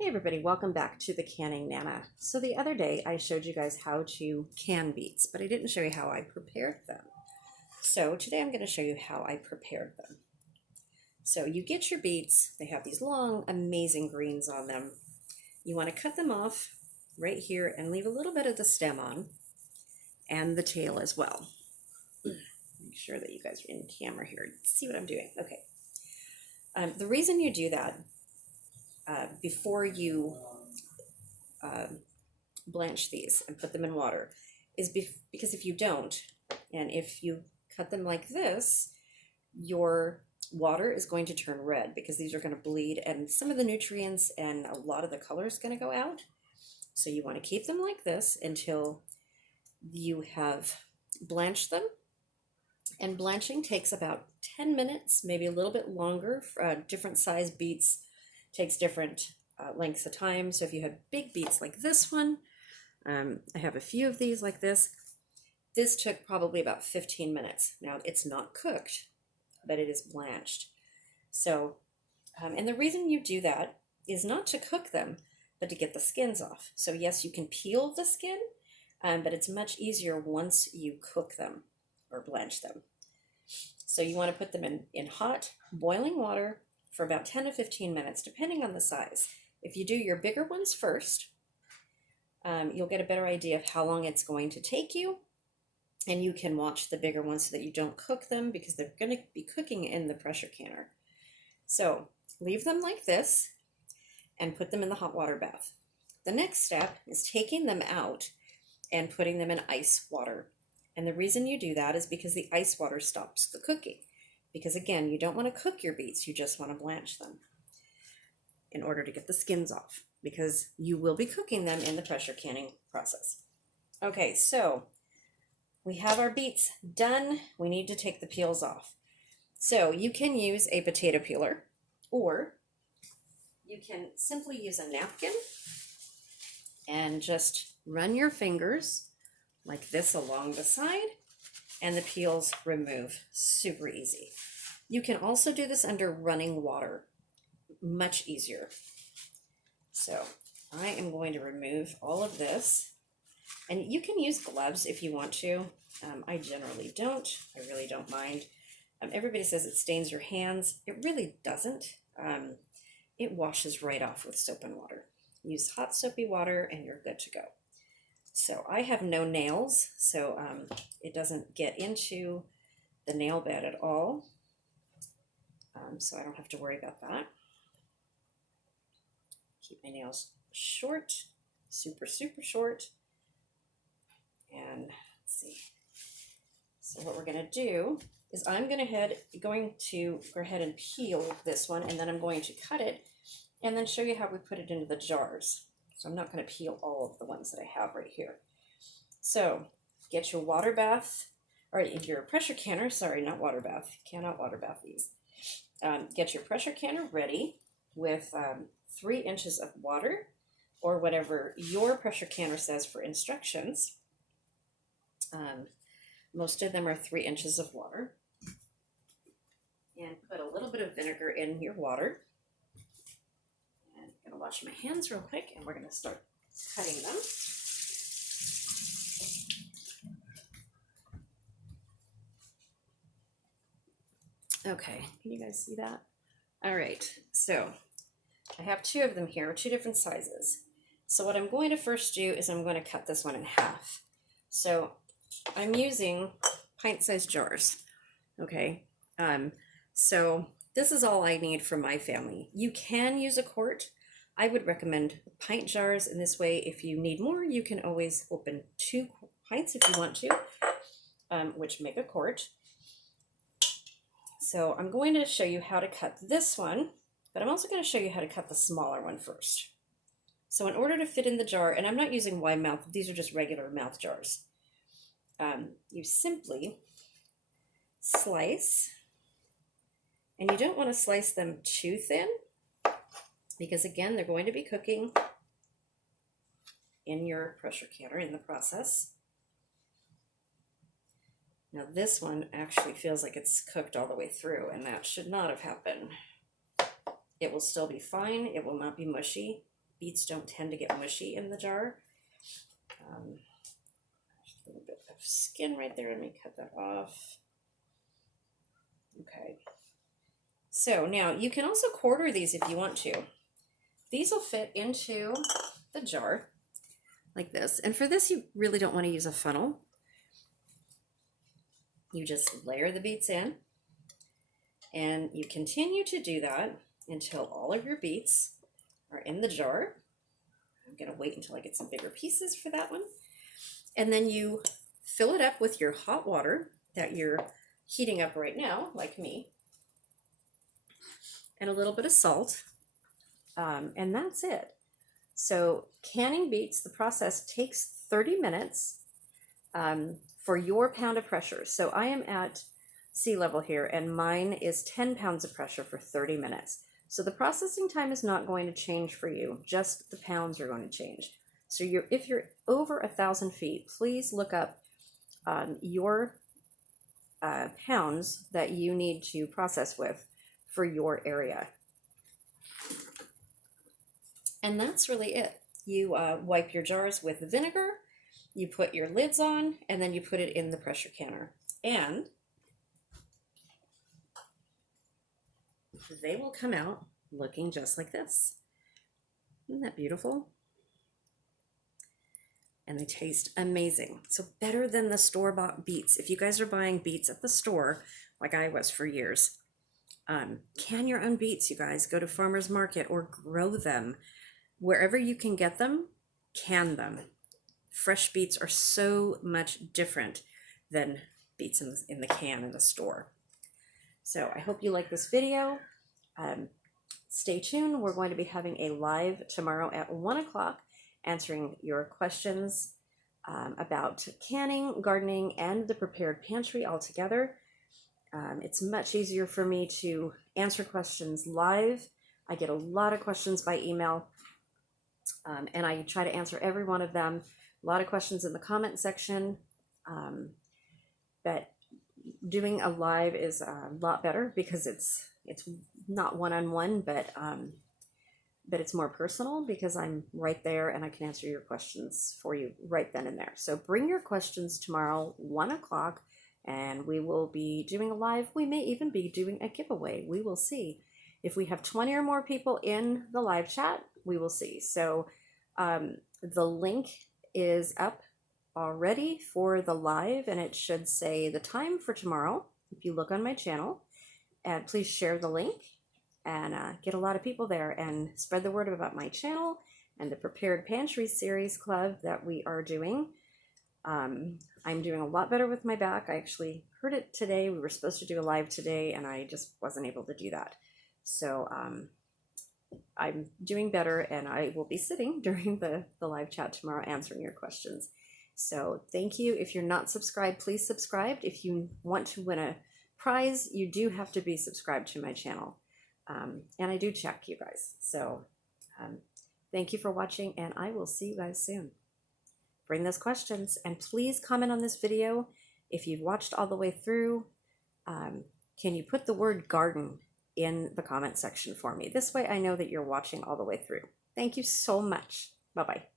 Hey everybody, welcome back to the Canning Nana. So the other day I showed you guys how to can beets, but I didn't show you how I prepared them. So today I'm going to show you how I prepared them. So you get your beets, they have these long, amazing greens on them. You want to cut them off right here and leave a little bit of the stem on and the tail as well. Make sure that you guys are in camera here. See what I'm doing. Okay. The reason you do that before you blanch these and put them in water is because if you don't, and if you cut them like this, your water is going to turn red because these are going to bleed and some of the nutrients and a lot of the color is going to go out. So you want to keep them like this until you have blanched them. And blanching takes about 10 minutes, maybe a little bit longer. Different size beets takes different lengths of time. So if you have big beets like this one, I have a few of these like this. This took probably about 15 minutes. Now it's not cooked, but it is blanched. So, and the reason you do that is not to cook them, but to get the skins off. So yes, you can peel the skin, but it's much easier once you cook them or blanch them. So you want to put them in hot, boiling water for about 10 to 15 minutes, depending on the size. If you do your bigger ones first, you'll get a better idea of how long it's going to take you. And you can watch the bigger ones so that you don't cook them because they're going to be cooking in the pressure canner. So leave them like this and put them in the hot water bath. The next step is taking them out and putting them in ice water. And the reason you do that is because the ice water stops the cooking. Because again, you don't want to cook your beets, you just want to blanch them in order to get the skins off, because you will be cooking them in the pressure canning process. Okay, so we have our beets done. We need to take the peels off. So you can use a potato peeler, or you can simply use a napkin and just run your fingers like this along the side, and the peels remove super easy. You can also do this under running water, much easier. So I am going to remove all of this, and you can use gloves if you want to. I generally don't. I really don't mind. Everybody says it stains your hands. It really doesn't. It washes right off with soap and water. Use hot soapy water and you're good to go. So I have no nails, so it doesn't get into the nail bed at all. So I don't have to worry about that. Keep my nails short, super, super short. And let's see. So what we're going to do is I'm going to go ahead and peel this one, and then I'm going to cut it and then show you how we put it into the jars. So I'm not going to peel all of the ones that I have right here. So get your water bath, or your pressure canner, sorry, not water bath. You cannot water bath these. Get your pressure canner ready with 3 inches of water, or whatever your pressure canner says for instructions. Most of them are 3 inches of water. And put a little bit of vinegar in your water. And I'm going to wash my hands real quick, and we're going to start cutting them. Okay, can you guys see that? All right, so I have 2 of them here, 2 different sizes. So what I'm going to first do is I'm going to cut this one in half. So I'm using pint-sized jars, okay? So this is all I need for my family. You can use a quart. I would recommend pint jars. In this way, if you need more, you can always open 2 pints if you want to, which make a quart. So I'm going to show you how to cut this one, but I'm also going to show you how to cut the smaller one first. So in order to fit in the jar, and I'm not using wide mouth, these are just regular mouth jars. You simply slice, and you don't want to slice them too thin, because again, they're going to be cooking in your pressure canner in the process. Now this one actually feels like it's cooked all the way through, and that should not have happened. It will still be fine. It will not be mushy. beets don't tend to get mushy in the jar. A little bit of skin right there. Let me cut that off. Okay. So now you can also quarter these if you want to. These will fit into the jar like this. And for this, you really don't want to use a funnel. You just layer the beets in, and you continue to do that until all of your beets are in the jar. I'm going to wait until I get some bigger pieces for that one. And then you fill it up with your hot water that you're heating up right now, like me, and a little bit of salt. And that's it. So canning beets, the process takes 30 minutes for your pound of pressure. So I am at sea level here, and mine is 10 pounds of pressure for 30 minutes. So the processing time is not going to change for you, just the pounds are going to change. So if you're over 1,000 feet, please look up your pounds that you need to process with for your area. And that's really it. You wipe your jars with vinegar, you put your lids on, and then you put it in the pressure canner. And they will come out looking just like this. Isn't that beautiful? And they taste amazing. So better than the store-bought beets. If you guys are buying beets at the store, like I was for years, can your own beets, you guys. Go to farmer's market or grow them. Wherever you can get them, can them. Fresh beets are so much different than beets in the can in the store. So I hope you like this video. Stay tuned. We're going to be having a live tomorrow at 1 o'clock answering your questions about canning, gardening, and the prepared pantry all together. It's much easier for me to answer questions live. I get a lot of questions by email, and I try to answer every one of them. A lot of questions in the comment section, but doing a live is a lot better because it's not one-on-one, but it's more personal because I'm right there and I can answer your questions for you right then and there. So bring your questions tomorrow, 1 o'clock, and we will be doing a live. We may even be doing a giveaway. We will see. If we have 20 or more people in the live chat, we will see. So the link is up already for the live, and it should say the time for tomorrow if you look on my channel. And please share the link and get a lot of people there and spread the word about my channel and the Prepared Pantry Series Club that we are doing. I'm doing a lot better with my back. I actually hurt it today. We were supposed to do a live today, and I just wasn't able to do that. So I'm doing better, and I will be sitting during the live chat tomorrow answering your questions. So thank you. If you're not subscribed, please subscribe. If you want to win a prize, you do have to be subscribed to my channel. And I do check you guys. So thank you for watching, and I will see you guys soon. Bring those questions, and please comment on this video. If you've watched all the way through, can you put the word garden in the comment section for me? This way I know that you're watching all the way through. Thank you so much. Bye-bye.